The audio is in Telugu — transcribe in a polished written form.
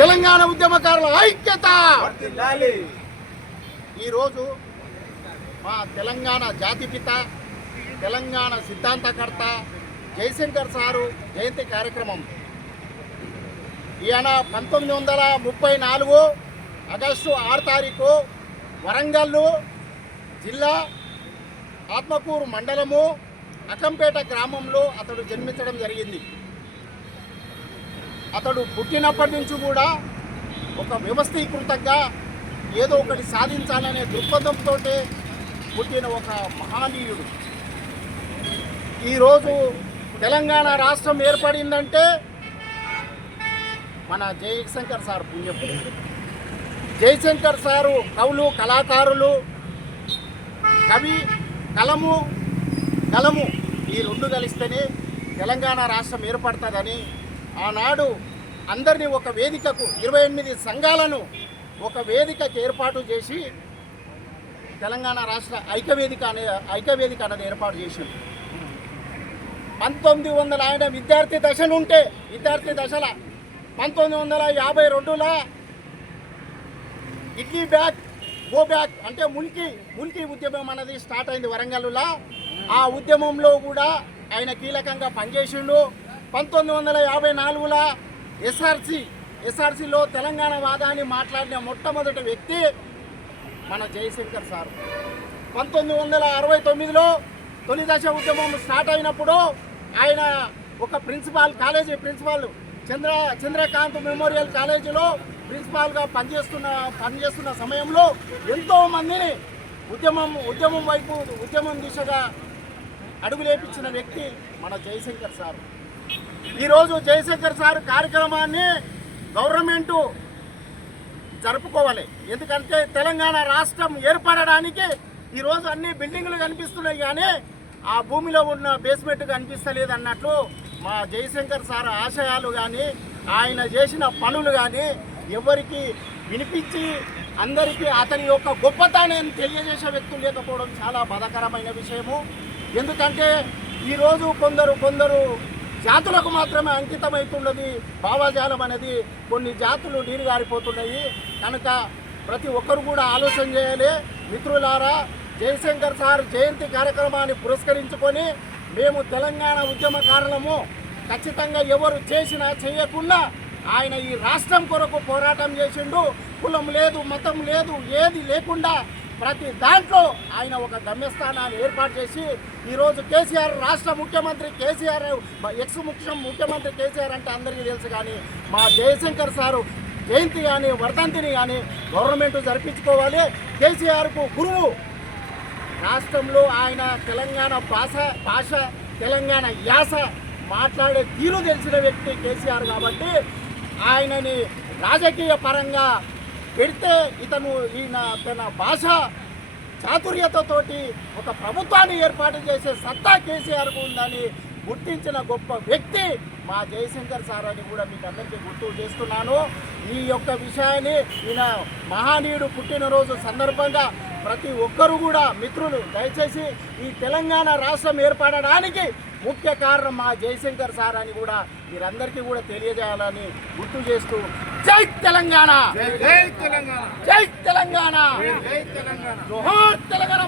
తెలంగాణ ఉద్యమకారుల ఐక్యత. ఈరోజు మా తెలంగాణ జాతిపిత, తెలంగాణ సిద్ధాంతకర్త జయశంకర్ సారు జయంతి కార్యక్రమం. ఈయన 1934 ఆగస్టు 6 తారీఖు వరంగల్ జిల్లా ఆత్మకూరు మండలము అకంపేట గ్రామంలో అతడు జన్మించడం జరిగింది. అతడు పుట్టినప్పటి నుంచి కూడా ఒక వ్యవస్థీకృతంగా ఏదో ఒకటి సాధించాలనే దృక్పథంతో పుట్టిన ఒక మహానీయుడు. ఈరోజు తెలంగాణ రాష్ట్రం ఏర్పడిందంటే మన జయశంకర్ సార్ పుణ్యం. జయశంకర్ సారు కవులు, కళాకారులు, కవి, కలము ఈ రెండు కలిస్తేనే తెలంగాణ రాష్ట్రం ఏర్పడుతుందని ఆనాడు అందరినీ ఒక వేదికకు 28 సంఘాలను ఒక వేదికకు ఏర్పాటు చేసి తెలంగాణ రాష్ట్ర ఐక్యవేదిక అనేది ఏర్పాటు చేసింది. 1900 ఆయన విద్యార్థి దశల 1952లో ఇడ్లీ బ్యాక్ గో బ్యాక్ అంటే ముల్కీ ఉద్యమం అనేది స్టార్ట్ అయింది వరంగల్లో. ఆ ఉద్యమంలో కూడా ఆయన కీలకంగా పనిచేసిండు. 1954లో ఎస్ఆర్సీలో తెలంగాణ వాదాన్ని మాట్లాడిన మొట్టమొదటి వ్యక్తి మన జయశంకర్ సార్. 1969లో తొలి దశ ఉద్యమం స్టార్ట్ అయినప్పుడు ఆయన ఒక కాలేజీ ప్రిన్సిపాల్ చంద్రకాంత్ మెమోరియల్ కాలేజీలో ప్రిన్సిపాల్గా పనిచేస్తున్న సమయంలో ఎంతో మందిని ఉద్యమం దిశగా అడుగులేపించిన వ్యక్తి మన జయశంకర్ సార్. ఈరోజు జయశంకర్ సార్ కార్యక్రమాన్ని గవర్నమెంట్ జరుపుకోవాలి. ఎందుకంటే తెలంగాణ రాష్ట్రం ఏర్పడడానికి ఈరోజు అన్ని బిల్డింగులు కనిపిస్తున్నాయి, కానీ ఆ భూమిలో ఉన్న బేస్మెంట్ కనిపిస్తలేదు అన్నట్లు మా జయశంకర్ సార్ ఆశయాలు కానీ ఆయన చేసిన పనులు కానీ ఎవరికి వినిపించి అందరికీ అతని యొక్క గొప్పతనాన్ని తెలియజేసే వ్యక్తులు లేకపోవడం చాలా బాధాకరమైన విషయము. ఎందుకంటే ఈరోజు కొందరు జాతులకు మాత్రమే అంకితమవుతున్నది భావజాలం అనేది. కొన్ని జాతులు నీరుగారిపోతున్నాయి. కనుక ప్రతి ఒక్కరు కూడా ఆలోచన చేయాలి. మిత్రులారా, జయశంకర్ సార్ జయంతి కార్యక్రమాన్ని పురస్కరించుకొని మేము తెలంగాణ ఉద్యమకారులము ఖచ్చితంగా ఎవరు చేసినా చేయకుండా ఆయన ఈ రాష్ట్రం కొరకు పోరాటం చేసిండు. కులం లేదు, మతం లేదు, ఏది లేకుండా ప్రతి దాంట్లో ఆయన ఒక గమ్యస్థానాన్ని ఏర్పాటు చేసి ఈరోజు కేసీఆర్ రాష్ట్ర ముఖ్యమంత్రి, కేసీఆర్ ముఖ్యమంత్రి కేసీఆర్ అంటే అందరికీ తెలుసు. కానీ మా జయశంకర్ సారు జయంతి కానీ వర్ధంతిని కానీ గవర్నమెంట్ జరిపించుకోవాలి. కేసీఆర్కు గురువు. రాష్ట్రంలో ఆయన తెలంగాణ భాష తెలంగాణ యాస మాట్లాడే తీరు తెలిసిన వ్యక్తి కేసీఆర్. కాబట్టి ఆయనని రాజకీయ పరంగా పెడితే తన భాష చాతుర్యతతోటి ఒక ప్రభుత్వాన్ని ఏర్పాటు చేసే సత్తా కేసీఆర్కు ఉందని గుర్తించిన గొప్ప వ్యక్తి మా జయశంకర్ సార్ అని కూడా మీకు అందరికీ గుర్తు చేస్తున్నాను. ఈ యొక్క విషయాన్ని ఈయన మహానీయుడు పుట్టినరోజు సందర్భంగా ప్రతి ఒక్కరూ కూడా మిత్రులు దయచేసి ఈ తెలంగాణ రాష్ట్రం ఏర్పడడానికి ముఖ్య కారణం మా జయశంకర్ సార్ అని కూడా మీరందరికీ కూడా తెలియజేయాలని గుర్తు చేస్తూ జై తెలంగాణ, జై తెలంగాణ, జై తెలంగాణ, జై తెలంగాణ, జోహార్ తెలంగాణ.